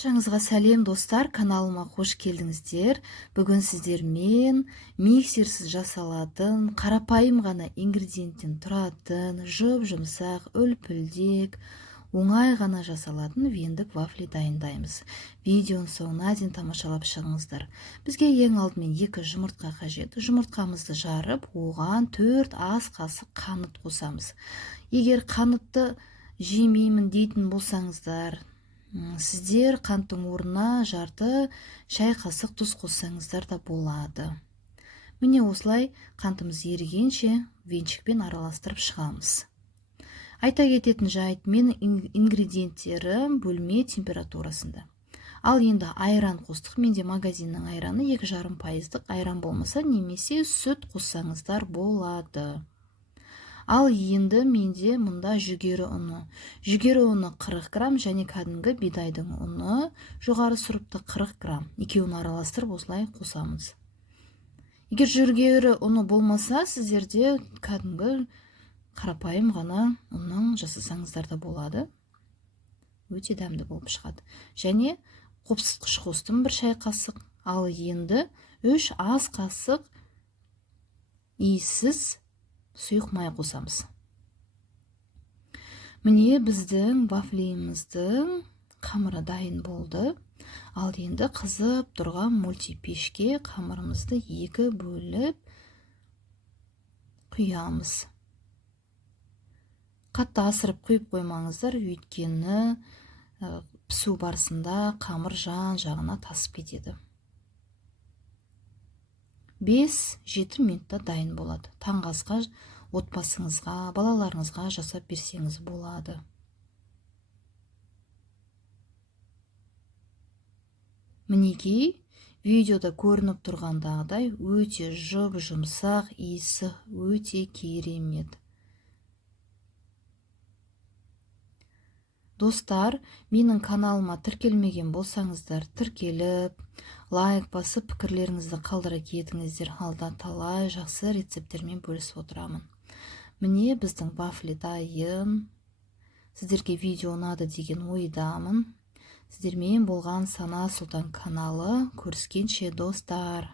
Баршаңызға сәлем достар, каналыма қош келдіңіздер. Бүгін сіздермен миксерсіз жасалатын, қарапайым ғана ингредиенттен тұратын, жұп-жұмсақ, үлпілдек, оңай ғана жасалатын вендік вафли дайындаймыз. Видеоның соңына дейін тамашалап шығыңыздар. Бізге ең алдымен 2 жұмыртқа қажет. Жұмыртқамызды жарып, оған 4 ас қасық қант қосамыз. Егер қантты жемеймін дейтін болсаңыздар, сіздер қанттың орнына жарты шай қасық тұз қоссаңыздар да болады. Міне осылай қантымыз ерігенше венчикпен араластырып шығамыз. Айта кететін жайт, менің ингредиенттерім бөлме температурасында. Ал енді айран қостық. Менде магазиннің айраны 2,5% айран болмаса, немесе сүт қоссаңыздар болады. Ал енді менде мұнда жүгері ұны. Жүгері ұны 40 грамм және кәдімгі бидайдың ұны жоғары сұрыпты 40 грамм. Екеуін араластырып осылай қосамыз. Егер жүгері ұны болмаса, сіздерде кәдімгі қарапайым ғана ұннан жасасаңыздар да болады. Өте дәмді болып шығады. Және қопсытқыш қостым 1 шай қасық. Ал енді 3 ас қасық иіссіз сұйық май қосамыз. Міне біздің вафлиміздің қамыры дайын болды. Ал енді қызып тұрған мультипешке қамырымызды 2 бөліп құямыз. Қатты асырып құйып қоймаңыздар, өйткені пісу барысында қамыр жан-жағына тасып кетеді. 5-7 минутта дайын болады. Таңғы асқа отбасыңызға, балаларыңызға жасап берсеңіз болады. Мінекей, видеода көрініп тұрғандағыдай өте жұп-жұмсақ, иісі өте керемет. Достар, менің каналыма тіркелмеген болсаңыздар, тіркеліп, лайк басып, пікірлеріңізді қалдыра кетіңіздер. Алда талай жақсы рецептермен бөлісіп отырамын. Міне біздің вафли дайын. Сіздерге видео ұнады деген ойдамын. Сіздермен болған Сана Сұлтан каналы. Көріскенше достар.